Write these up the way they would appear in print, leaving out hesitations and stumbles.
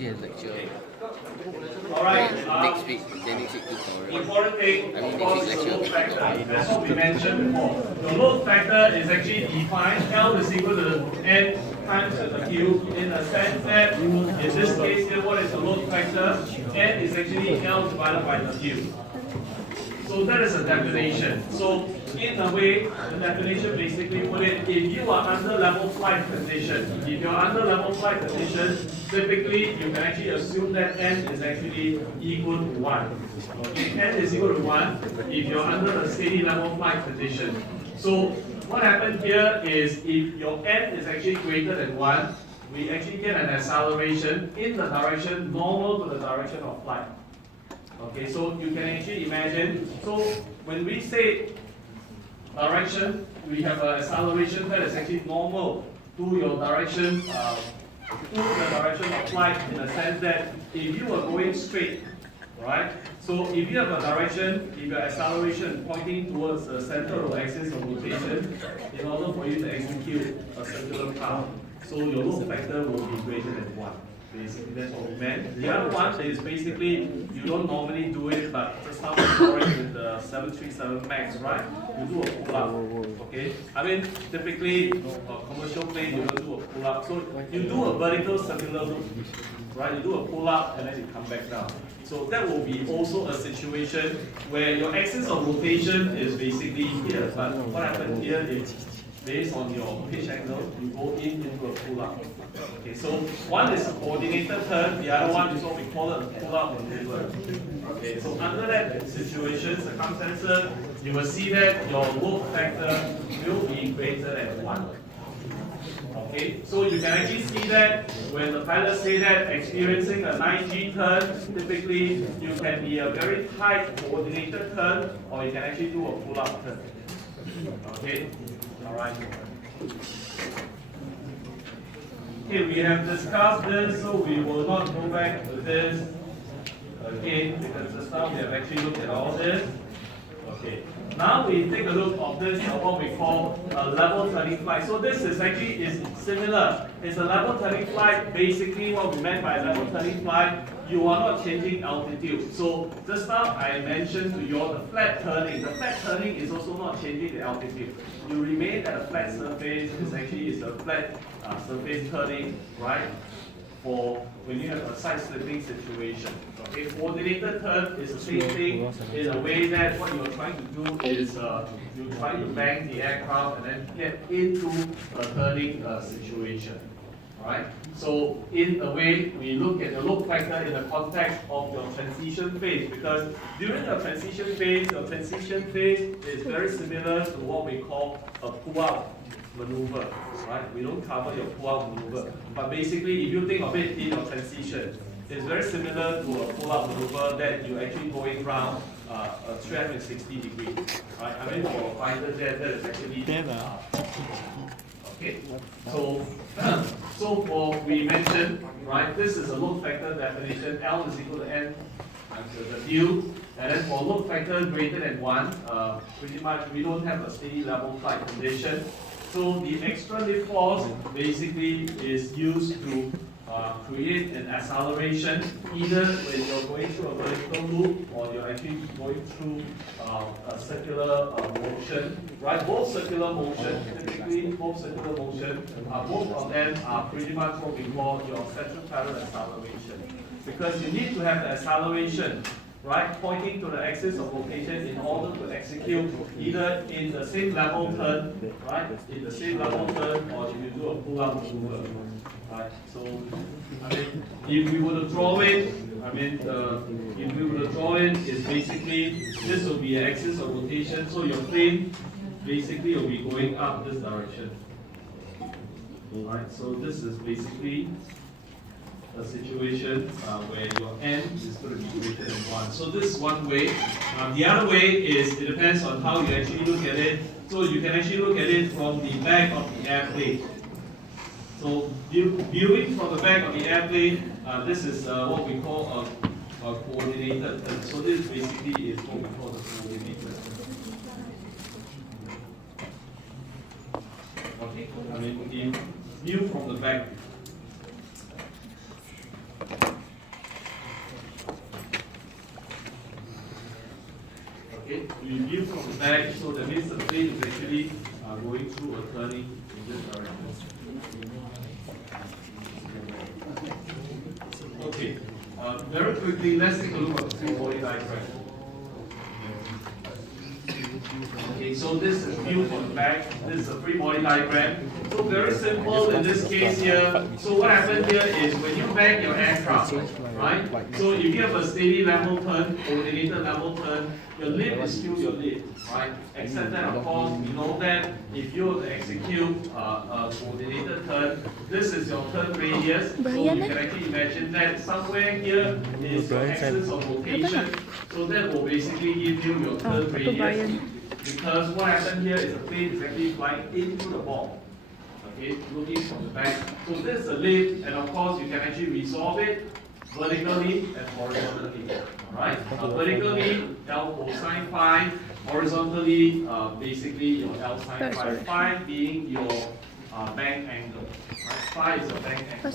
Lecture. Alright, Next week, then next week tutorial. important thing, I mean, of next course, week the load lecture. factor. That's what we mentioned before. The load factor is actually defined, L is equal to N times the Q, in a sense that, in this case here, what is the load factor? N is actually L divided by the Q. So that is a definition. So in a way, the definition basically put it, if you are under level flight condition, if you're under level flight condition, typically you can actually assume that N is actually equal to 1. Okay, N is equal to 1 if you're under the steady level flight condition. So what happened here is if your N is actually greater than 1, we actually get an acceleration in the direction normal to the direction of flight. Okay, so you can actually imagine, so when we say direction, we have an acceleration that is actually normal to your direction, to the direction of flight, in the sense that if you are going straight, right? So if you have a direction, if your acceleration pointing towards the center of axis of rotation, in order for you to execute a circular path, so your load factor will be greater than 1. Basically, that's what we meant. The other one is basically, you don't normally do it, but just now we're drawing with the 737 MAX, right? You do a pull-up, okay? I mean, typically, a commercial plane, you don't do a pull-up. So you do a vertical circular loop, right? You do a pull-up and then you come back down. So that will be also a situation where your axis of rotation is basically here. But what happened here is, based on your pitch angle, you go into a pull-up. Okay, so one is a coordinated turn, the other one is what we call a pull-up maneuver. Okay, so under that situation, circumstances, you will see that your load factor will be greater than 1. Okay, so you can actually see that when the pilots say that experiencing a 9G turn, typically you can be a very tight coordinated turn, or you can actually do a pull-up turn. Okay, all right. Okay, we have discussed this, so we will not go back to this again, because just now we have actually looked at all this. Okay, now we take a look of this, what we call a level turning flight. So this is actually similar. It's a level turning flight. Basically, what we meant by level turning flight, you are not changing altitude. So just now I mentioned to you all the flat turning. The flat turning is also not changing the altitude. You remain at a flat surface. It's a flat surface turning, right? For when you have a side slipping situation. Okay, coordinated turn is the same thing in a way that what you're trying to do is you try to bank the aircraft and then get into a turning situation. Alright, so in a way, we look at the load factor in the context of your transition phase, because during your transition phase is very similar to what we call a pull-out maneuver, right? We don't cover your pull-out maneuver, but basically, if you think of it in your transition, it's very similar to a pull-out maneuver that you're actually going around a 360 degrees, right? I mean, for a fighter jet, that is actually okay. So for we mentioned, right, this is a load factor definition. L is equal to N times the W. And then for load factor greater than 1, pretty much we don't have a steady level flight condition. So the extra lift force basically is used to create an acceleration, either when you're going through a vertical loop or you're actually going through a circular motion, right? Both circular motion, typically both circular motion, both of them are pretty much what we call your central parallel acceleration. Because you need to have the acceleration, right, pointing to the axis of rotation in order to execute either in the same level turn, right, in the same level turn, or if you do a pull-up maneuver, right. So, I mean, if we were to draw it, if we were to draw it, is basically this will be an axis of rotation. So your plane basically will be going up this direction, right. So this is basically a situation where your N is going to be greater than 1. So this is one way. The other way is, it depends on how you actually look at it. So you can actually look at it from the back of the airplane. So viewing from the back of the airplane, this is what we call a coordinated turn. So this basically is what we call the coordinated turn. Okay, I mean, if view from the back. we view from the back, so that means the plane is actually going through or turning in this direction. Okay, very quickly, let's take a look at the free body diagram. Okay, so this is view from the back. This is a free body diagram. So very simple in this case here. So what happened here is when you bang your aircraft, right? So if you have a steady level turn, coordinated level turn, your lift is still your lift, right? Except that of course we know that if you were to execute a coordinated turn, this is your turn radius. So you can actually imagine that somewhere here is your axis of rotation. So that will basically give you your turn radius. Because what happened here is the plane is actually flying into the ball. Okay, looking from the back. So this is a lift, and of course you can actually resolve it vertically and horizontally. Alright? Vertically, L cosine phi, horizontally, basically your L sine phi. Phi being your bank angle. Right? Phi is a bank angle.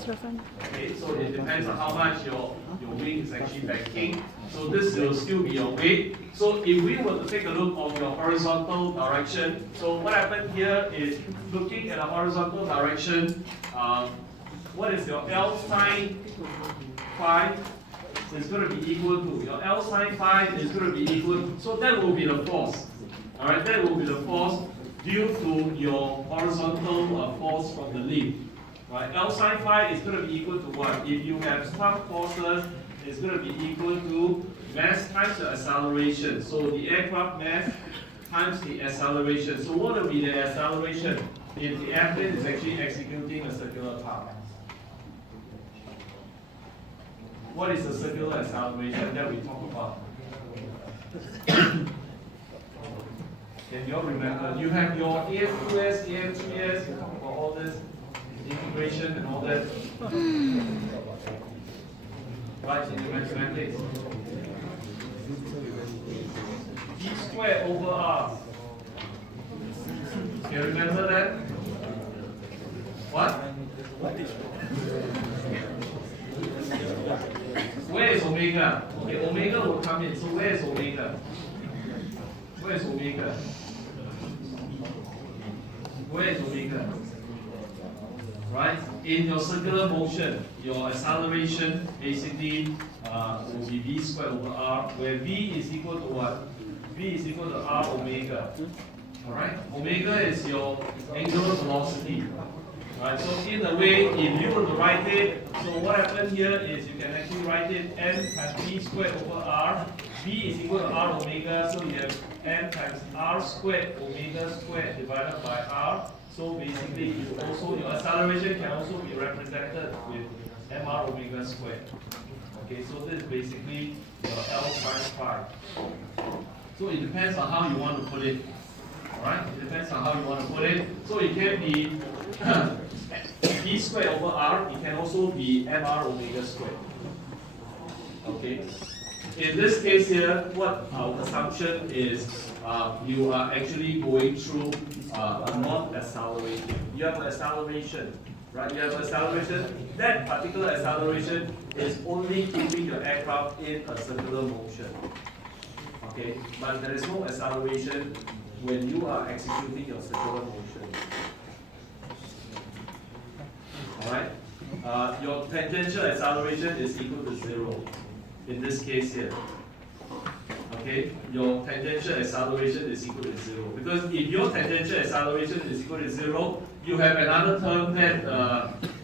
Okay, so it depends on how much your wing is actually banking. So this will still be your weight. So if we were to take a look of your horizontal direction, so what happened here is looking at a horizontal direction, what is your L sine phi is going to be equal to, your L sine phi is going to be equal to, so that will be the force. Alright, that will be the force due to your horizontal force from the lift. Right, L sine phi is going to be equal to what? If you have some forces, it's going to be equal to mass times the acceleration. So the aircraft mass times the acceleration. So what will be the acceleration if the airplane is actually executing a circular path? What is the circular acceleration that we talk about? Can you all remember? You have your AM2S, AM3S for all this integration and all that. Right, in the mathematics. E squared over R. Can you remember that? What? Where is omega? Okay, omega will come in. So where is omega? Where is omega? Where is omega? Right? In your circular motion, your acceleration basically will be v squared over r, where v is equal to what? V is equal to r omega. Alright? Omega is your angular velocity. Right? So in a way, if you were to write it, so what happened here is you can actually write it m times v squared over r. V is equal to r omega, so you have m times r squared omega squared divided by r. So basically, your acceleration can also be represented with mr omega squared. Okay, so this is basically your L sine phi. So it depends on how you want to put it. Alright, it depends on how you want to put it. So it can be v squared over r. It can also be mr omega squared. Okay. In this case here, what our assumption is you are actually going through a non-acceleration. You have an acceleration, right? You have an acceleration. That particular acceleration is only keeping your aircraft in a circular motion. Okay, but there is no acceleration when you are executing your circular motion. All right. Your tangential acceleration is equal to 0. In this case here. Okay, your tangential acceleration is equal to 0. Because if your tangential acceleration is equal to 0, you have another term that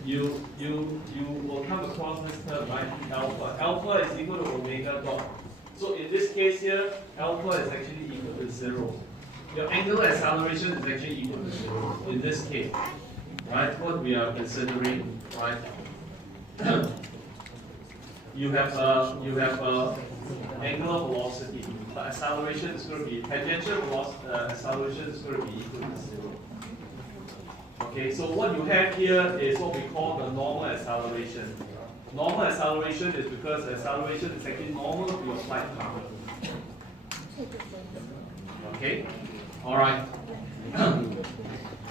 you will come across this term, right? Alpha. Alpha is equal to omega dot. So in this case here, alpha is actually equal to 0. Your angular acceleration is actually equal to 0 in this case. Right? What we are considering, right? You have angular velocity, but acceleration is going to be tangential velocity. Acceleration is going to be equal to 0. Okay, so what you have here is what we call the normal acceleration. Normal acceleration is because acceleration is actually normal to your flight path. Okay, all right.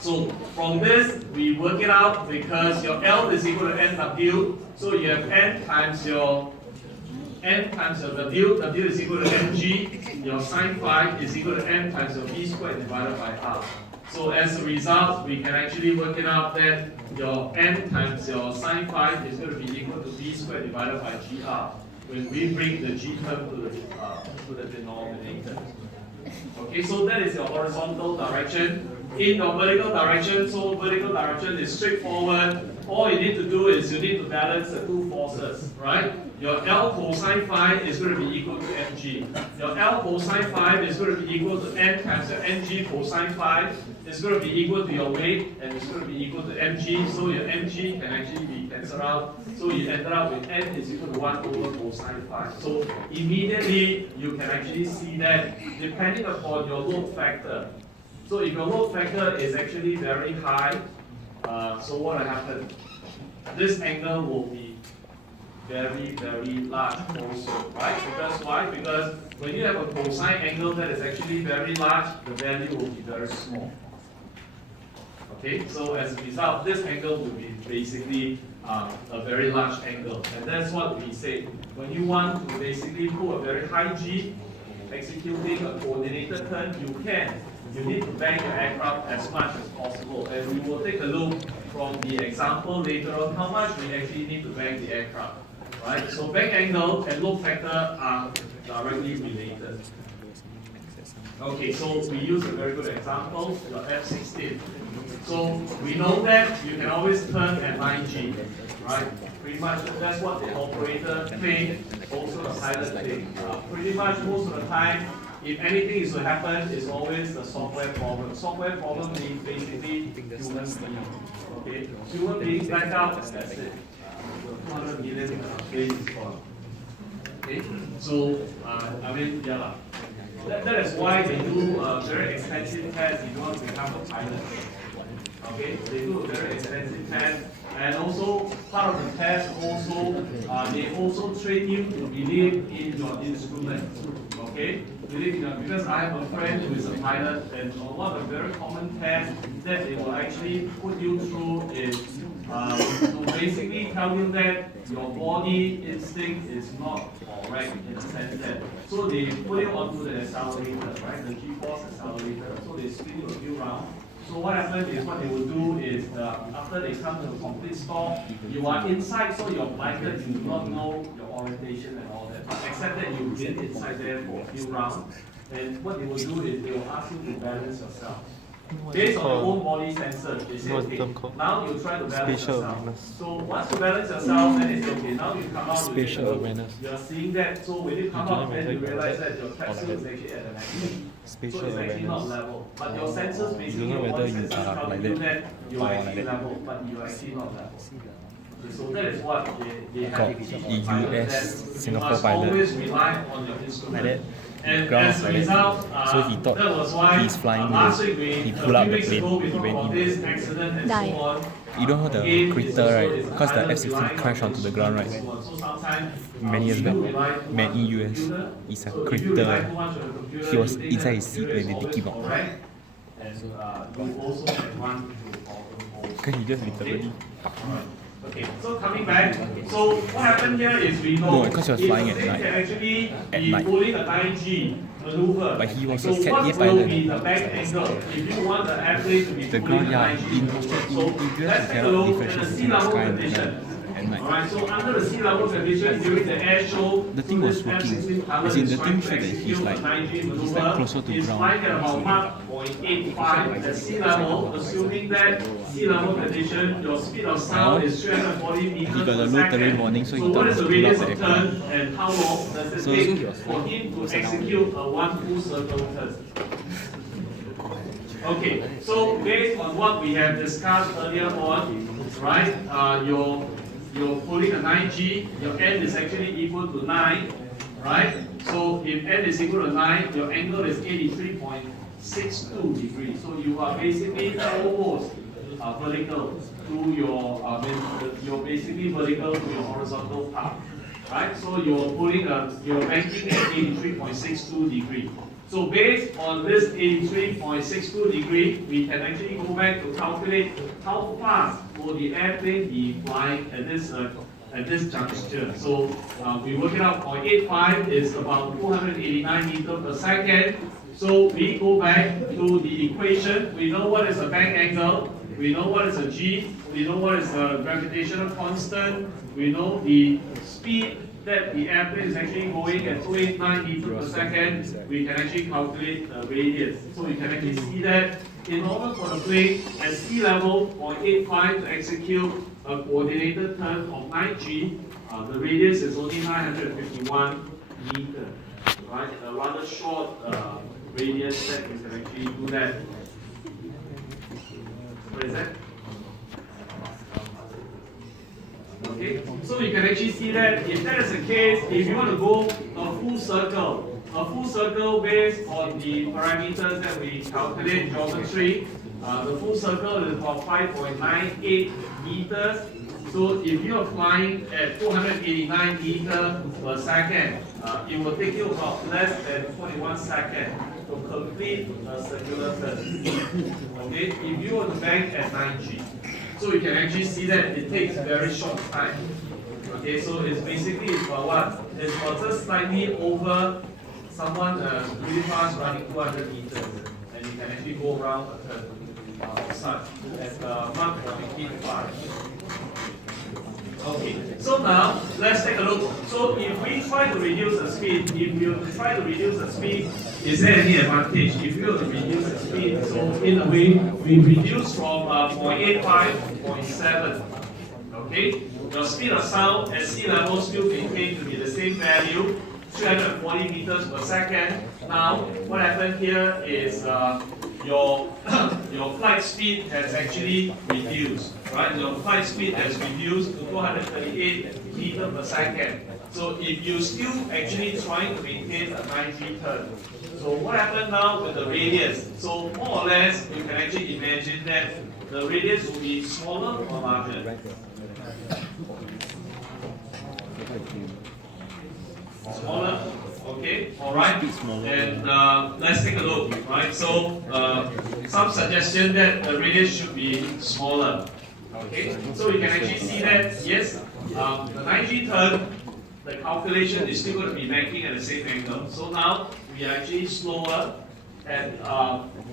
So from this, we work it out because your L is equal to NW. So you have N times your n times your W, W is equal to mg, your sine phi is equal to m times your v squared divided by r. So as a result, we can actually work it out that your m times your sine phi is going to be equal to v squared divided by gr when we bring the g term to the denominator. Okay, so that is your horizontal direction. In your vertical direction, so vertical direction is straightforward. All you need to do is you need to balance the two forces, right? Your L cosine phi is going to be equal to mg. Your L cosine phi is going to be equal to n times your ng cosine phi. It's going to be equal to your weight, and it's going to be equal to mg. So your mg can actually be cancelled out. So you end up with n is equal to 1 over cosine phi. So immediately you can actually see that depending upon your load factor. So if your load factor is actually very high, so what will happen? This angle will be very, very large also, right? Because why? Because when you have a cosine angle that is actually very large, the value will be very small. Okay, so as a result, this angle will be basically a very large angle. And that's what we say. When you want to basically put a very high G, executing a coordinated turn, you can. You need to bank your aircraft as much as possible. And we will take a look from the example later on how much we actually need to bank the aircraft. Right? So bank angle and load factor are directly related. Okay, so we use a very good example, your F-16. So we know that you can always turn at 9G, right? Pretty much that's what the operator think, also the pilot think. Pretty much most of the time, if anything is to happen, it's always the software problem. Software problem means basically human being. Okay, human being black out, and that's it. 200 million planes is gone. Okay, so I mean, yeah lah. That is why they do a very expensive test if you want to become a pilot. Okay, they do a very expensive test, and also part of the test also they also train you to believe in your instrument. Okay, because I have a friend who is a pilot, and one of the very common tests that they will actually put you through is to basically tell you that your body instinct is not correct in the sense that, so they put you onto the accelerator, right, the G-force accelerator, so they spin you a few rounds. So what happens is what they will do is after they come to a complete stop, you are inside, so you're blinded, you do not know your orientation and all that, except that you've been inside there for a few rounds. And what they will do is they will ask you to balance yourself. Based on your own body sensor, they say, okay, now you try to balance yourself. So once you balance yourself, then it's okay. Now you come out, you're seeing that. So when you come out, then you realize that your capsule is actually at an angle. So it's actually not level. But your sensors basically, your body sensors tell you that you are actually level, but you are actually not level. So that is what they have to teach the pilot, that you must always rely on your instrument. And as a result, so he thought that was why he's flying last week he pulled out the plane, he went in. This accident and so on. You don't know the crater, right? Because the F-16 crashed onto the ground, right? Many years back, in US, it's a crater. He was inside his seat when they take him out. Because he just literally. Okay, so coming back, so what happened here is we know no, because he was flying at night. Can actually be pulling a 9G maneuver. But he was so a Cat A what will pilot. be the back angle if you want the airplane to be The pulling ground, a yeah, 9G in maneuver? So let's take a cannot look at the differentiate sea between the level sky and the condition. at night. Alright, so under the sea level condition during the air show, The thing was working. As in, the thing showed that he's like closer to it's ground. flying at about Mach 0.85 at sea level, assuming that sea level condition, your speed of sound is 340 meters He got a per low terrain second. warning, so he So what thought is the he was radius pulled of up the turn and how long does it take for him to execute a one full circle turn? Okay, so based on what we have discussed earlier on, right, you're pulling a 9G, your n is actually equal to 9, right? So if n is equal to 9, your angle is 83.62 degrees. So you are basically almost vertical to your, you're basically vertical to your horizontal path, right? So you're banking at 83.62 degrees. So based on this 83.62 degree, we can actually go back to calculate how fast will the airplane be flying at at this juncture. So we work it out, 0.85 is about 289 meters per second. So we go back to the equation. We know what is a bank angle. We know what is a G. We know what is the gravitational constant. We know the speed that the airplane is actually going at 289 meters per second. We can actually calculate the radius. So we can actually see that in order for the plane at sea level 0.85 to execute a coordinated turn of 9G, the radius is only 951 meters. Right? A rather short radius that you can actually do that. What is that? Okay, so you can actually see that if that is the case, if you want to go a full circle based on the parameters that we calculate geometry, the full circle is about 5.98 meters. So if you are flying at 289 meters per second, it will take you about less than 21 seconds to complete a circular turn. Okay, if you were to bank at 9G. So you can actually see that it takes very short time. Okay, so it's basically about what? It's about just slightly over someone really fast running 200 meters, and you can actually go around a turn of such at Mach 0.85. Okay, so now let's take a look. So if we try to reduce the speed, is there any advantage? If we were to reduce the speed, so in a way, we reduce from 0.85 to 0.7. Okay, your speed of sound at sea level still maintained to be the same value, 340 meters per second. Now, what happened here is your flight speed has actually reduced, right? Your flight speed has reduced to 238 meters per second. So if you still actually trying to maintain a 9G turn, so what happened now with the radius? So more or less, you can actually imagine that the radius will be smaller or larger. Smaller. Okay, all right. And let's take a look, right? So some suggestion that the radius should be smaller. Okay, so you can actually see that yes, the 9G turn, the calculation is still going to be banking at the same angle. So now we are actually slower at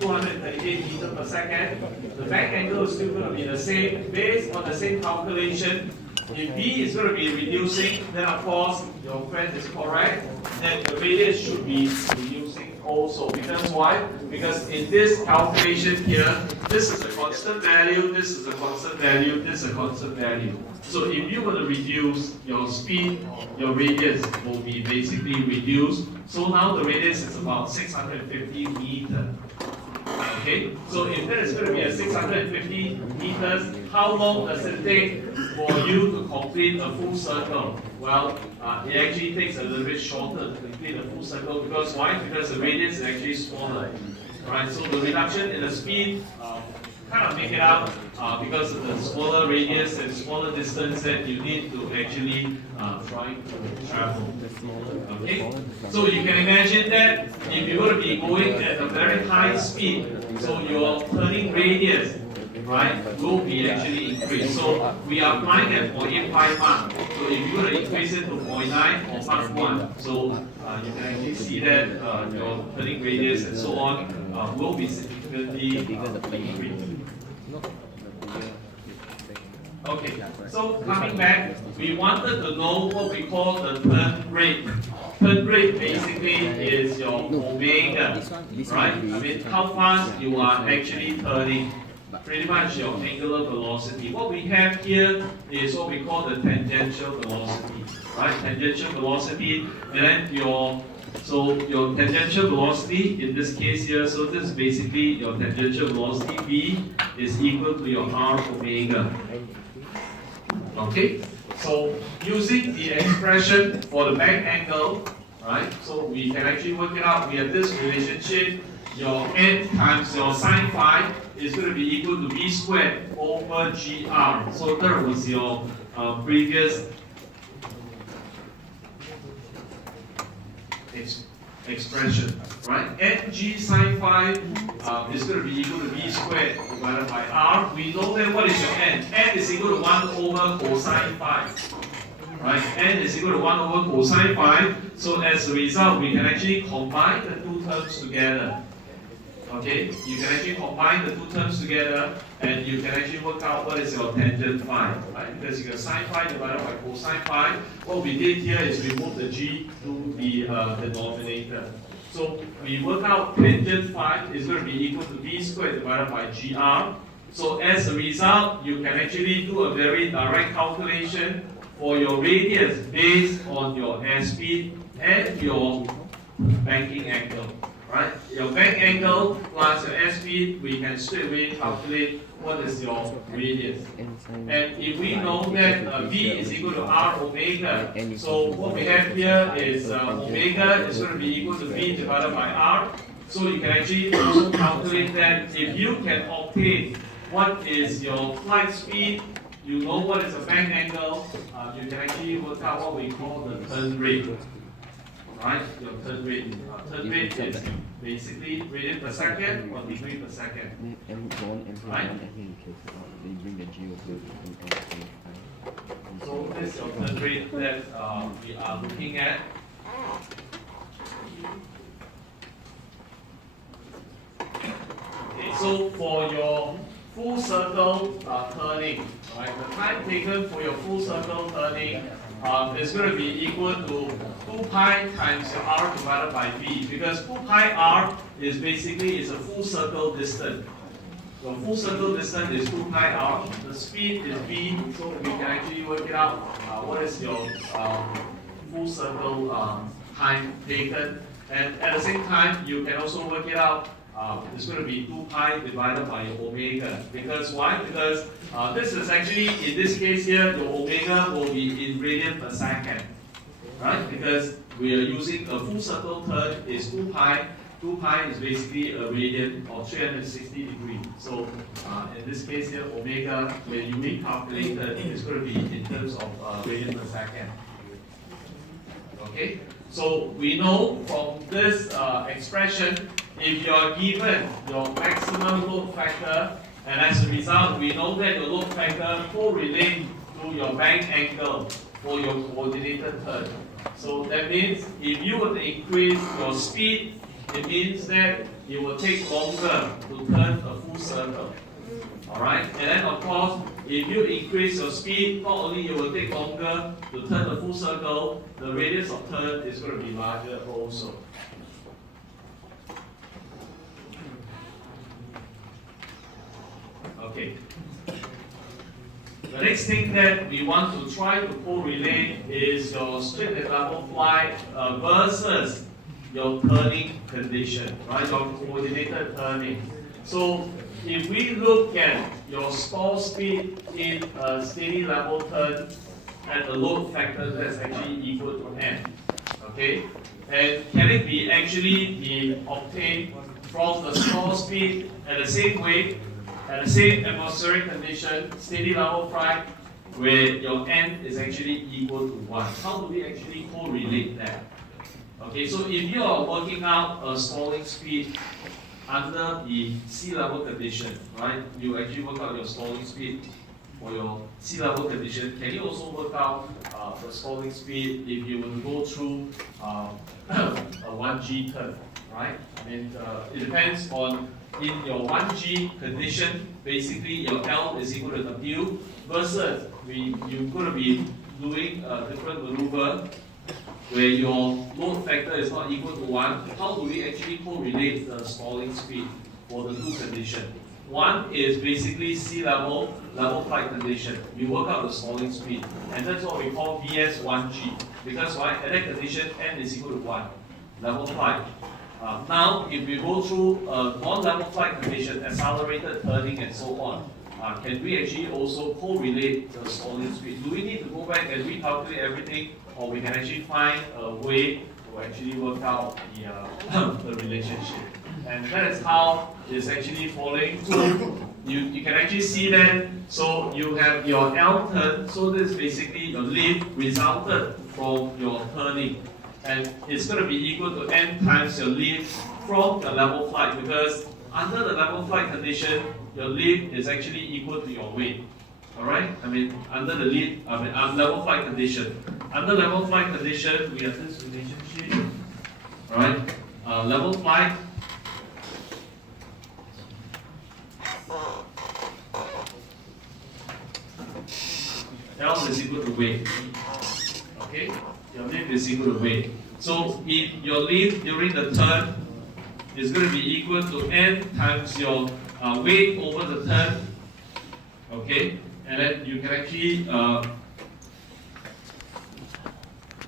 238 meters per second. The back angle is still going to be the same based on the same calculation. If B is going to be reducing, then of course your friend is correct, that the radius should be reducing also. Because why? Because in this calculation here, this is a constant value, this is a constant value, this is a constant value. So if you were to reduce your speed, your radius will be basically reduced. So now the radius is about 650 meters. Okay, so if there is going to be a 650 meters, how long does it take for you to complete a full circle? Well, it actually takes a little bit shorter to complete a full circle because why? Because the radius is actually smaller. Right, so the reduction in the speed kind of make it up because of the smaller radius and smaller distance that you need to actually try to travel. Okay, so you can imagine that if you're going to be going at a very high speed, so your turning radius, right, will be actually increased. So we are flying at 0.85 Mach. So if you're going to increase it to 0.9 or Mach 1, so you can actually see that your turning radius and so on will be significantly increased. Okay, so coming back, we wanted to know what we call the turn rate. Turn rate basically is your omega, right? I mean, how fast you are actually turning. Pretty much your angular velocity. What we have here is what we call the tangential velocity, right? Tangential velocity, and then your tangential velocity in this case here. So this is basically your tangential velocity V is equal to your R omega. Okay, so using the expression for the bank angle, right? So we can actually work it out. We have this relationship. Your n times your sine phi is going to be equal to v squared over gr. So that was your previous expression, right? Ng sine phi is going to be equal to v squared divided by r. We know that what is your n? N is equal to 1 over cosine phi. right? N is equal to 1 over cosine phi. So as a result, we can actually combine the two terms together. Okay, you can actually combine the two terms together and you can actually work out what is your tangent phi, right? Because you got sine phi divided by cosine phi. What we did here is we moved the g to the denominator. So we work out tangent phi is going to be equal to v squared divided by gr. So as a result, you can actually do a very direct calculation for your radius based on your airspeed and your banking angle. Right? Your bank angle plus your airspeed, we can straight away calculate what is your radius. And if we know that V is equal to R omega, so what we have here is omega is going to be equal to V divided by R. So you can actually also calculate that if you can obtain what is your flight speed, you know what is the bank angle, you can actually work out what we call the turn rate. Right? Your turn rate. Turn rate is basically radian per second or degree per second. Right? So this is your turn rate that we are looking at. Okay, so for your full circle turning, right? The time taken for your full circle turning is going to be equal to 2 pi times your r divided by v, because 2 pi r is basically a full circle distance. The full circle distance is 2 pi r. The speed is v, so we can actually work it out. What is your full circle time taken? And at the same time, you can also work it out. It's going to be 2 pi divided by omega. Because why? Because this is actually, in this case here, the omega will be in radian per second. Right? Because we are using a full circle turn is 2 pi. 2 pi is basically a radian or 360 degrees. So in this case here, omega, when you recalculate it, it's going to be in terms of radian per second. Okay? So we know from this expression, if you are given your maximum load factor, and as a result, we know that your load factor correlates to your bank angle for your coordinated turn. So that means if you were to increase your speed, it means that it will take longer to turn a full circle. Alright? And then of course, if you increase your speed, not only it will take longer to turn a full circle, the radius of turn is going to be larger also. Okay. The next thing that we want to try to correlate is your straight and level flight versus your turning condition, right? Your coordinated turning. So if we look at your stall speed in a steady level turn at a load factor that's actually equal to n, okay? And can it be actually be obtained from the stall speed at the same way, at the same atmospheric condition, steady level flight, where your n is actually equal to 1? How do we actually correlate that? Okay, so if you are working out a stalling speed under the sea level condition, right? You actually work out your stalling speed for your sea level condition. Can you also work out the stalling speed if you were to go through a 1G turn, right? I mean, it depends on, in your 1G condition, basically your L is equal to W versus you're going to be doing a different maneuver where your load factor is not equal to 1. How do we actually correlate the stalling speed for the two conditions? One is basically sea level flight condition. We work out the stalling speed, and that's what we call VS1G. Because why? At that condition, n is equal to 1, level flight. Now, if we go through a non-level flight condition, accelerated turning and so on, can we actually also correlate the stalling speed? Do we need to go back and recalculate everything, or we can actually find a way to actually work out the relationship? And that is how it's actually following. So you can actually see that. So you have your L turn. So this is basically your lift resulted from your turning. And it's going to be equal to n times your lift from the level flight, because under the level flight condition, your lift is actually equal to your weight. Alright? Under the level flight condition. Under level flight condition, we have this relationship. Alright? Level flight. L is equal to weight. Okay? Your lift is equal to weight. So if your lift during the turn is going to be equal to N times your weight over the turn. Okay? And then you can actually,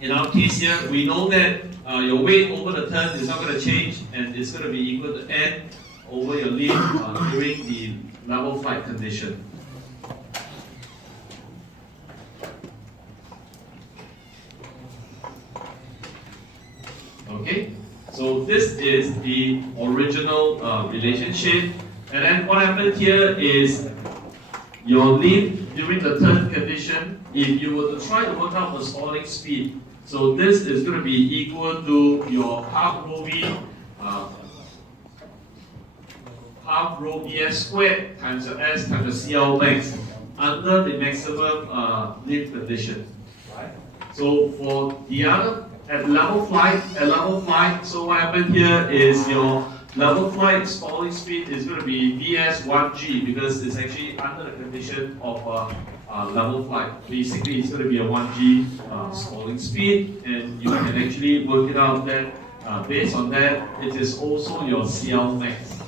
in our case here, we know that your weight over the turn is not going to change and it's going to be equal to N over your lift during the level flight condition. Okay, so this is the original relationship, and then what happened here is your lift during the turn condition. If you were to try to work out the stalling speed, so this is going to be equal to your half rho ds squared times your s times the CL max under the maximum lift condition. Right. So for the other at level flight, so what happened here is your level flight stalling speed is going to be ds1g because it's actually under the condition of level flight. Basically, it's going to be a 1g stalling speed, and you can actually work it out that based on that, it is also your CL max.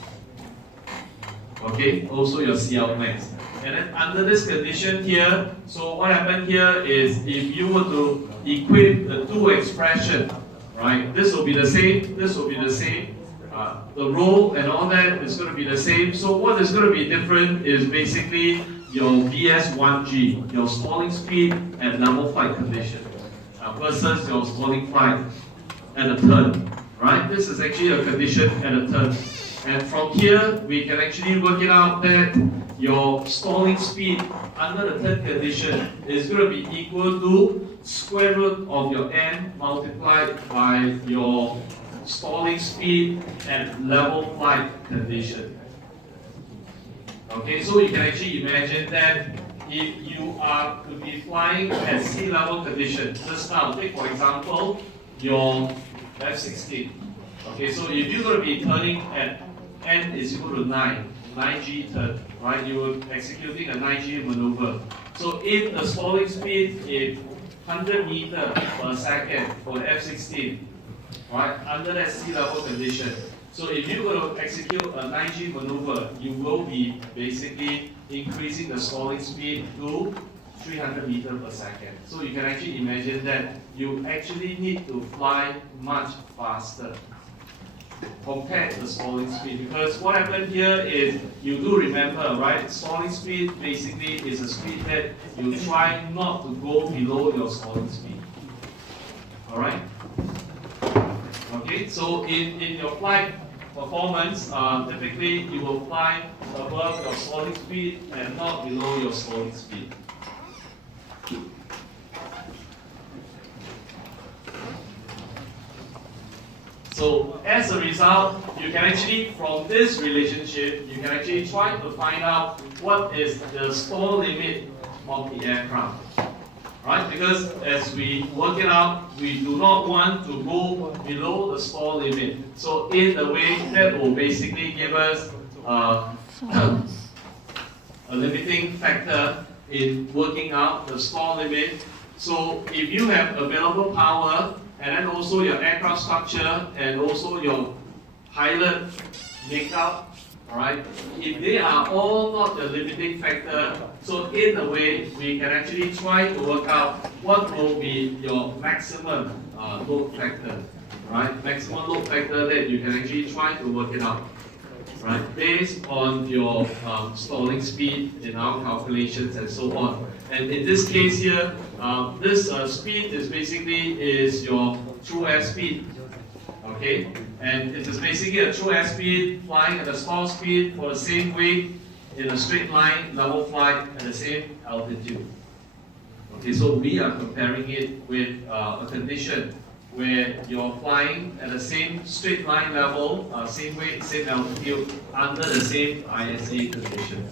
Okay, also your CL max. And then under this condition here, so what happened here is if you were to equate the two expressions, right? This will be the same, this will be the same. The rho and all that is going to be the same. So what is going to be different is basically your ds1g, your stalling speed at level flight condition versus your stalling flight at a turn, right? This is actually a condition at a turn. And from here, we can actually work it out that your stalling speed under the turn condition is going to be equal to square root of your n multiplied by your stalling speed at level flight condition. Okay, so you can actually imagine that if you are to be flying at sea level condition, just now, take for example, your F-16. Okay, so if you're going to be turning at n is equal to 9g turn, right? You are executing a 9g maneuver. So if the stalling speed is 100 meters per second for the F-16, right, under that sea level condition. So if you're going to execute a 9g maneuver, you will be basically increasing the stalling speed to 300 meters per second. So you can actually imagine that you actually need to fly much faster compared to the stalling speed, because what happened here is, you do remember, right, stalling speed basically is a speed that you try not to go below your stalling speed. Alright? Okay, so in your flight performance, typically you will fly above your stalling speed and not below your stalling speed. So as a result, you can actually, from this relationship, you can actually try to find out what is the stall limit of the aircraft. Right? Because as we work it out, we do not want to go below the stall limit. So in a way, that will basically give us a limiting factor in working out the stall limit. So if you have available power, and then also your aircraft structure, and also your pilot makeup, alright, if they are all not the limiting factor, so in a way, we can actually try to work out what will be your maximum load factor, right? Maximum load factor that you can actually try to work it out, right? Based on your stalling speed in our calculations and so on. And in this case here, this speed is basically your true airspeed, okay? And it is basically a true airspeed flying at a stall speed for the same weight in a straight line, level flight at the same altitude. Okay, so we are comparing it with a condition where you're flying at the same straight line level, same weight, same altitude, under the same ISA condition.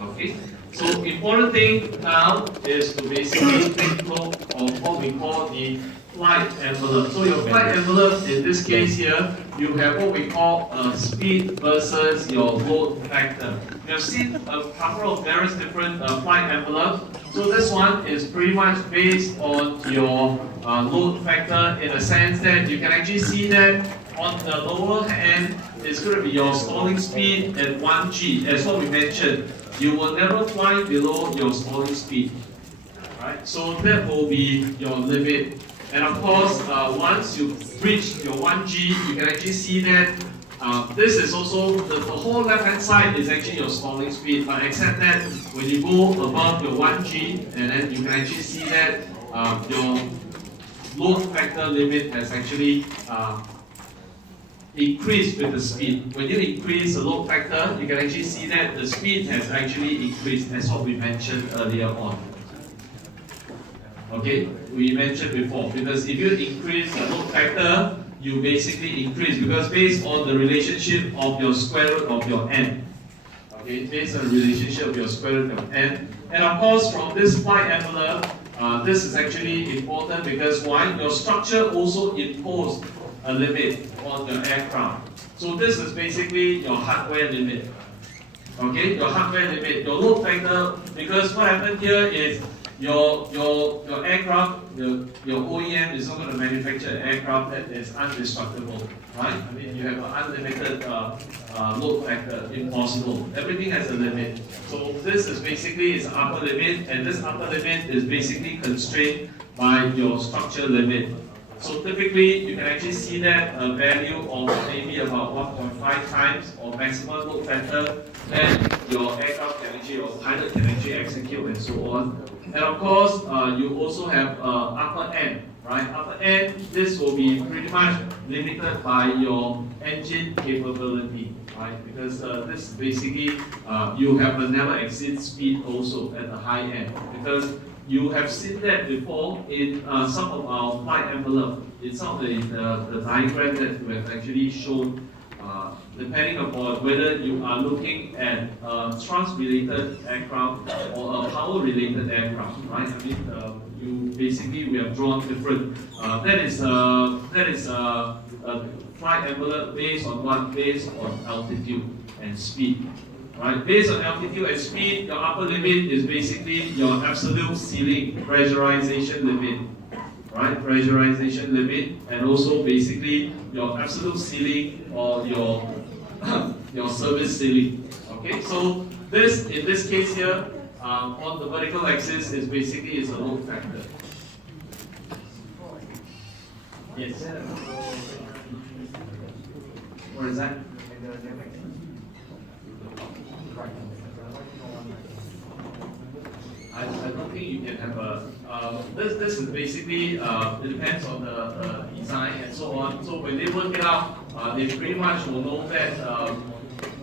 Okay, So important thing now is to basically take note of what we call the flight envelope. So your flight envelope, in this case here, you have what we call a speed versus your load factor. We have seen a couple of various different flight envelopes. So this one is pretty much based on your load factor, in the sense that you can actually see that on the lower end is going to be your stalling speed at 1G. As what we mentioned, you will never fly below your stalling speed. Right? So that will be your limit. And of course, once you reach your 1G, you can actually see that this is also, the whole left hand side is actually your stalling speed, but except that when you go above your 1G, and then you can actually see that your load factor limit has actually increased with the speed. When you increase the load factor, you can actually see that the speed has actually increased, as what we mentioned earlier on. Okay, we mentioned before, because if you increase the load factor, you basically increase, because based on the relationship of your square root of your n. Okay, based on the relationship of your square root of n. And of course, from this flight envelope, this is actually important because why? Your structure also imposed a limit on your aircraft. So this is basically your hardware limit. Okay, your hardware limit, your load factor, because what happened here is your aircraft, your OEM is not going to manufacture an aircraft that is undestructible, right? I mean, you have an unlimited load factor, impossible. Everything has a limit. So this is basically its upper limit, and this upper limit is basically constrained by your structure limit. So typically, you can actually see that a value of maybe about 1.5 times or maximum load factor that your aircraft can actually, or pilot can actually execute and so on. And of course, you also have upper end, right? Upper end, this will be pretty much limited by your engine capability, right? Because this basically, you have a never exceed speed also at the high end. Because you have seen that before in some of our flight envelope, in some of the diagram that we have actually shown, depending upon whether you are looking at a thrust-related aircraft or a power-related aircraft, right? I mean, we have drawn different. That is a flight envelope based on what? Based on altitude and speed. Right? Based on altitude and speed, your upper limit is basically your absolute ceiling pressurization limit. Right? Pressurization limit, and also basically your absolute ceiling or your service ceiling. Okay, so this in this case here, on the vertical axis is basically is a load factor. Yes. What is that? I don't think you can have a. This is basically it depends on the design and so on. So when they work it out, they pretty much will know that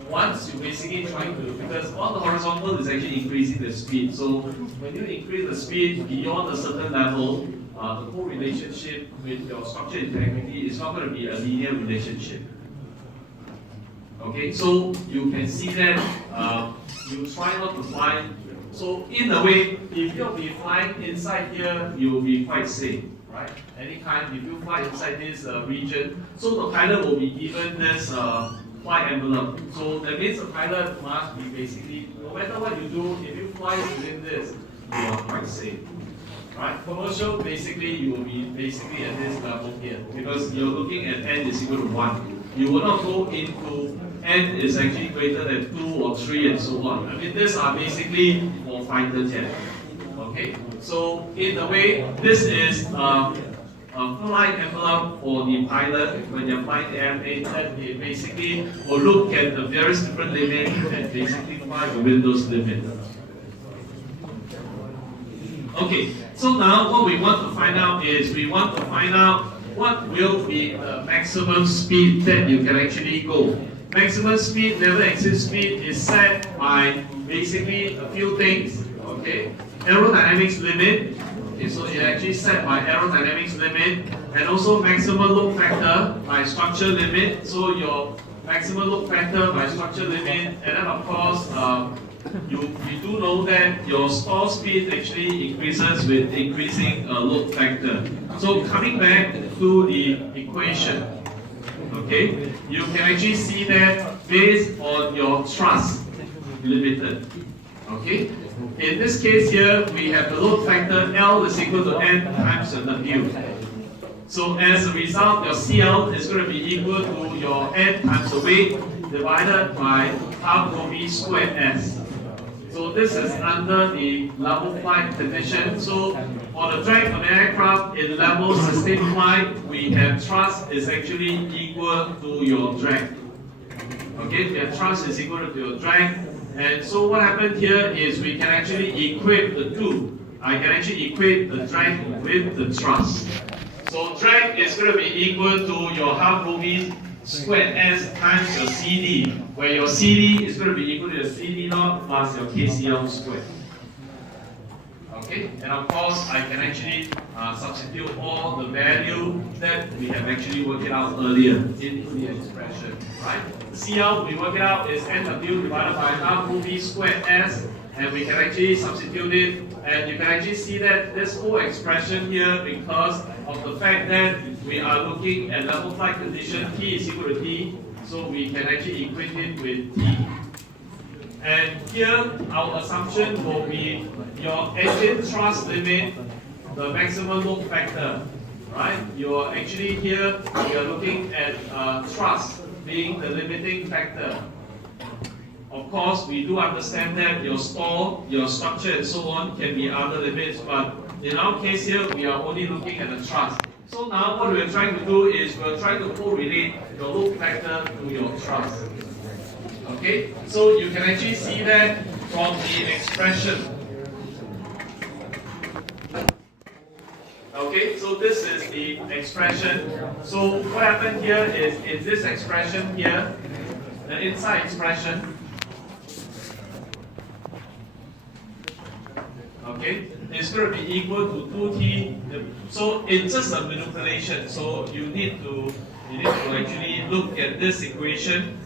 once you basically try to, because on the horizontal is actually increasing the speed. So when you increase the speed beyond a certain level, the whole relationship with your structure integrity is not going to be a linear relationship. Okay, so you can see that you try not to fly. So in a way, if you'll be flying inside here, you'll be quite safe, right? Anytime if you fly inside this region, so the pilot will be given this flight envelope. So that means the pilot must be basically, no matter what you do, if you fly within this, you are quite safe. Right? Commercial, basically, you will be basically at this level here, because you're looking at n is equal to 1. You will not go into n is actually greater than 2 or 3 and so on. I mean, these are basically for fighter jet. Okay, so in a way, this is a flight envelope for the pilot when you're flying the airplane, that they basically will look at the various different limits and basically fly within those limits. Okay, so now what we want to find out is we want to find out what will be the maximum speed that you can actually go. Maximum speed, never exceed speed is set by basically a few things. Okay, aerodynamics limit. Okay, so it's actually set by aerodynamics limit, and also maximum load factor by structure limit. So your maximum load factor by structure limit, and then of course you do know that your stall speed actually increases with increasing load factor. So coming back to the equation, okay, you can actually see that based on your thrust limited, okay. In this case here, we have the load factor L is equal to N times the W. So as a result, your CL is going to be equal to your N times the weight divided by half rho V squared S. So this is under the level flight condition. So for the drag on the aircraft in level sustained flight, we have thrust is actually equal to your drag. Okay, the thrust is equal to your drag. And so what happened here is we can actually equate the two. I can actually equate the drag with the thrust. So drag is going to be equal to your half rho V squared S times your CD, where your CD is going to be equal to your CD naught plus your KCL squared. Okay, and of course I can actually substitute all the value that we have actually worked it out earlier into the expression, right? CL, we work it out is NW divided by half rho V squared S, and we can actually substitute it, and you can actually see that this whole expression here, because of the fact that we are looking at level flight condition, T is equal to T, so we can actually equate it with T. And here, our assumption will be your engine thrust limit, the maximum load factor, right? You're actually here, we are looking at thrust being the limiting factor. Of course, we do understand that your stall, your structure and so on can be other limits, but in our case here, we are only looking at the thrust. So now what we're trying to do is we're trying to correlate your load factor to your thrust. Okay, so you can actually see that from the expression. Okay, so this is the expression. So what happened here is in this expression here, the inside expression, okay, is going to be equal to 2t. So it's just a manipulation. So you need to actually look at this equation,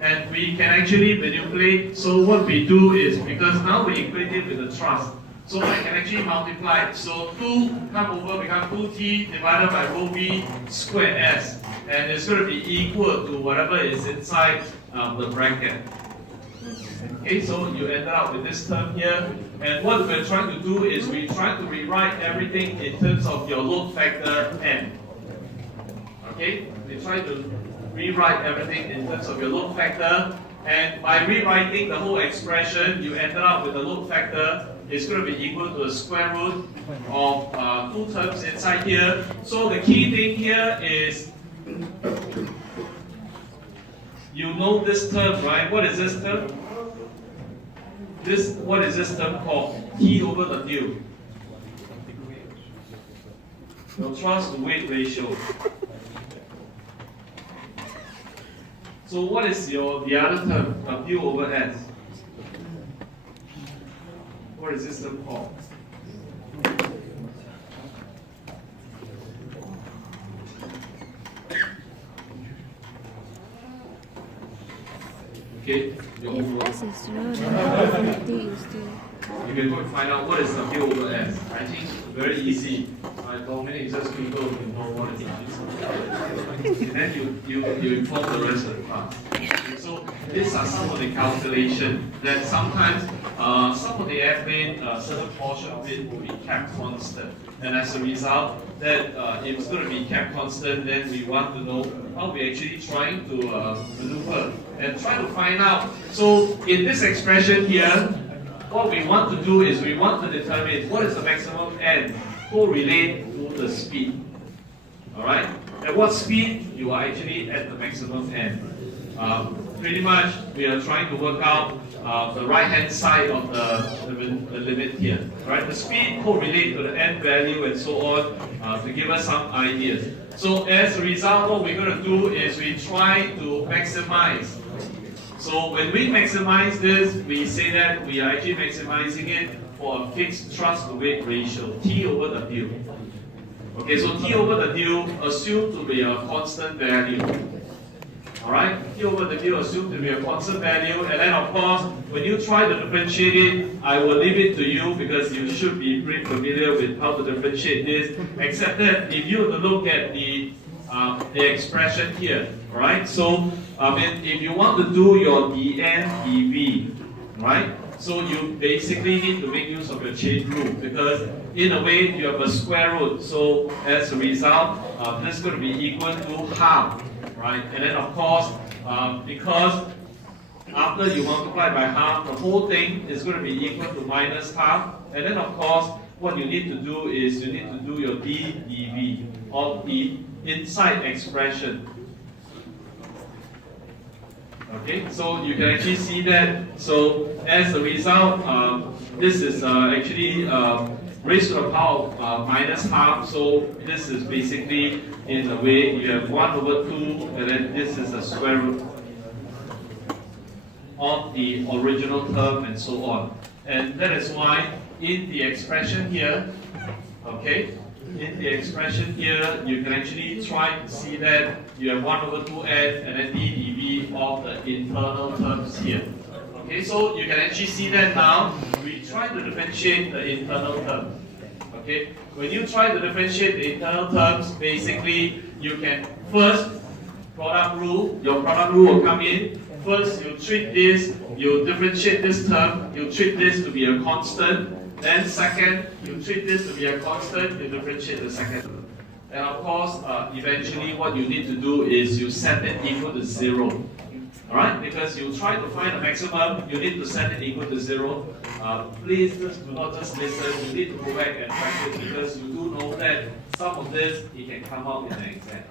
and we can actually manipulate. So what we do is, because now we equate it with the thrust, so I can actually multiply. So 2 come over become 2t divided by rho v squared s, and it's going to be equal to whatever is inside the bracket. Okay, so you end up with this term here, and what we're trying to do is we try to rewrite everything in terms of your load factor n. Okay, we try to rewrite everything in terms of your load factor, and by rewriting the whole expression, you ended up with the load factor is going to be equal to the square root of two terms inside here. So the key thing here is, you know this term, right? What is this term? What is this term called? T over W. Your thrust to weight ratio. So what is the other term? W over S. What is this term called? Okay. If S is 0, then T is still. You can go and find out what is W over S. I think very easy. Dominic just Google, you know what it is. And then you inform the rest of the class. So these are some of the calculations that sometimes some of the airplane, certain portion of it will be kept constant. And as a result, that if it's going to be kept constant, then we want to know how we're actually trying to maneuver and try to find out. So in this expression here, what we want to do is we want to determine what is the maximum n correlate to the speed. Alright? At what speed you are actually at the maximum n. Pretty much we are trying to work out the right hand side of the limit here. Right? The speed correlate to the n value and so on to give us some ideas. So as a result, what we're going to do is we try to maximize. So when we maximize this, we say that we are actually maximizing it for a fixed thrust to weight ratio, T over W. Okay, so T over W assumed to be a constant value. Alright, T over W assumed to be a constant value, and then of course, when you try to differentiate it, I will leave it to you because you should be pretty familiar with how to differentiate this, except that if you look at the expression here, alright, so if you want to do your dn dv, right, so you basically need to make use of your chain rule because in a way you have a square root, so as a result, this is going to be equal to half. Right? And then of course, because after you multiply by half, the whole thing is going to be equal to minus half. And then of course, what you need to do is you need to do your dv of the inside expression. Okay, so you can actually see that. So as a result, this is actually raised to the power of minus half. So this is basically, in a way, you have 1 over 2, and then this is the square root of the original term, and so on. And that is why in the expression here, okay, in the expression here, you can actually try to see that you have 1 over 2n and then dv of the internal terms here. Okay, so you can actually see that now. We try to differentiate the internal term. Okay, when you try to differentiate the internal terms, basically you can first product rule. Your product rule will come in. First, you treat this, you differentiate this term, you treat this to be a constant. Then second, you treat this to be a constant, you differentiate the second term. And of course, eventually what you need to do is you set it equal to 0. Alright, because you try to find a maximum, you need to set it equal to 0. Please just do not just listen, you need to go back and practice because you do know that some of this, it can come out in an exam.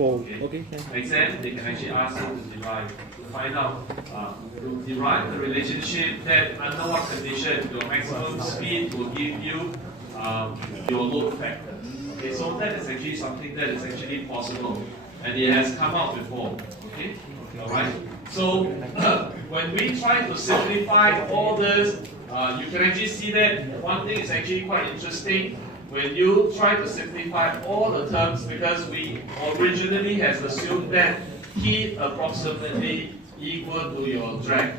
Okay. Exam, they can actually ask you to derive, to find out, to derive the relationship that under what condition your maximum speed will give you your load factor. Okay, so that is actually something that is actually possible, and it has come out before. Okay, all right. So when we try to simplify all this, you can actually see that one thing is actually quite interesting. When you try to simplify all the terms, because we originally has assumed that T approximately equal to your drag,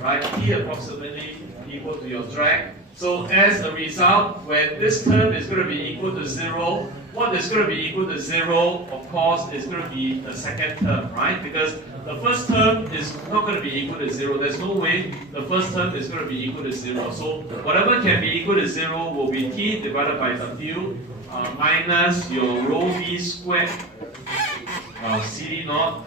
right? T approximately equal to your drag. So as a result, when this term is going to be equal to 0, what is going to be equal to 0, of course, is going to be the second term, right? Because the first term is not going to be equal to 0. There's no way the first term is going to be equal to 0. So whatever can be equal to 0 will be T divided by W minus your rho V squared CD naught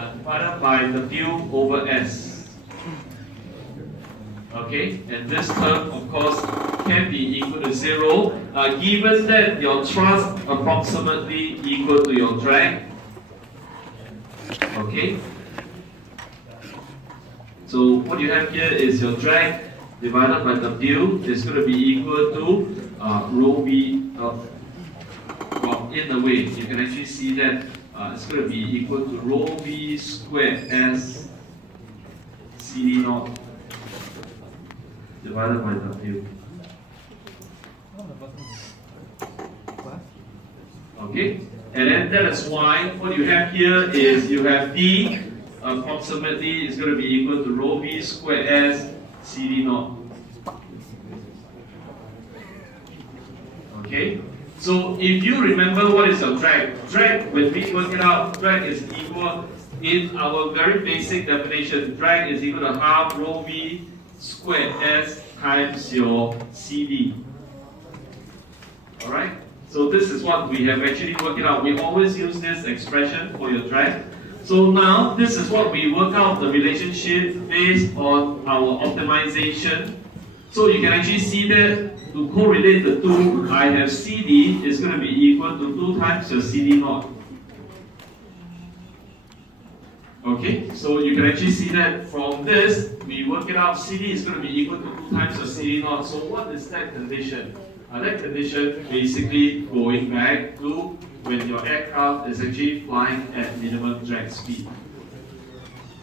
divided by W over S. Okay, and this term, of course, can be equal to 0, given that your thrust approximately equal to your drag. Okay, so what you have here is your drag divided by W is going to be equal to rho V. Well, in a way, you can actually see that it's going to be equal to rho V squared S CD naught divided by W. Okay, and then that is why what you have here is you have D approximately is going to be equal to rho V squared S CD naught. Okay, so if you remember what is a drag, when we work it out, drag is equal, in our very basic definition, drag is equal to half rho V squared S times your CD. Alright? So this is what we have actually worked out. We always use this expression for your drag. So now this is what we work out the relationship based on our optimization. So you can actually see that to correlate the two, I have CD is going to be equal to 2 times your CD naught. Okay, so you can actually see that from this, we work it out, CD is going to be equal to 2 times your CD naught. So what is that condition? That condition basically going back to when your aircraft is actually flying at minimum drag speed.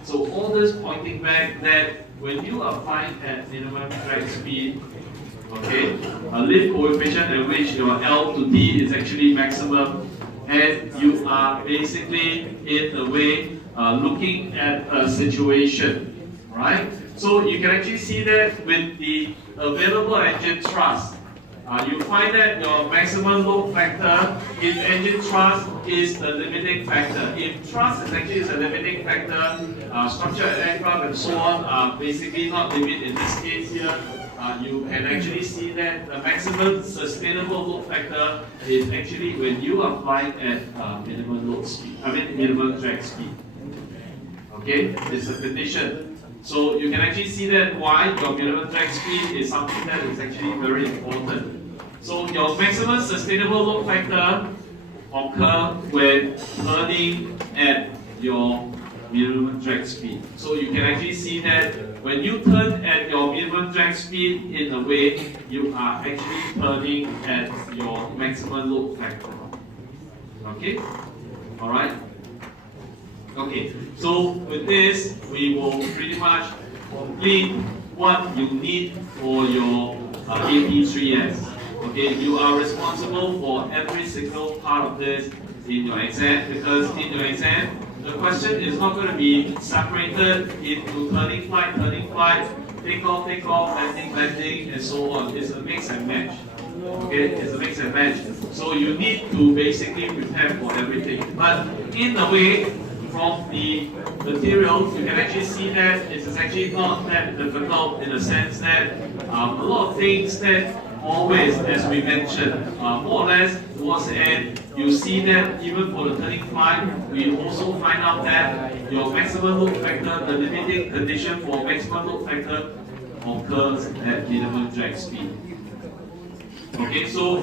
So all this pointing back that when you are flying at minimum drag speed, okay, a lift coefficient at which your L to T is actually maximum, and you are basically in a way looking at a situation, right? So you can actually see that with the available engine thrust, you find that your maximum load factor if engine thrust is the limiting factor. If thrust is actually a limiting factor, structured aircraft and so on are basically not limit in this case here. You can actually see that the maximum sustainable load factor is actually when you are flying at minimum load speed, minimum drag speed. Okay, it's a condition. So you can actually see that why your minimum drag speed is something that is actually very important. So your maximum sustainable load factor occur when turning at your minimum drag speed. So you can actually see that when you turn at your minimum drag speed, in a way, you are actually turning at your maximum load factor. Okay? Alright? Okay, so with this, we will pretty much complete what you need for your AP3S. Okay, you are responsible for every single part of this in your exam, because in your exam, the question is not going to be separated into turning flight, take off, landing, and so on. It's a mix and match. Okay, it's a mix and match. So you need to basically prepare for everything. But in a way, from the material, you can actually see that it is actually not that difficult in the sense that a lot of things that always, as we mentioned, more or less towards the end, you see that even for the turning flight, we also find out that your maximum load factor, the limiting condition for maximum load factor occurs at minimum drag speed. Okay, so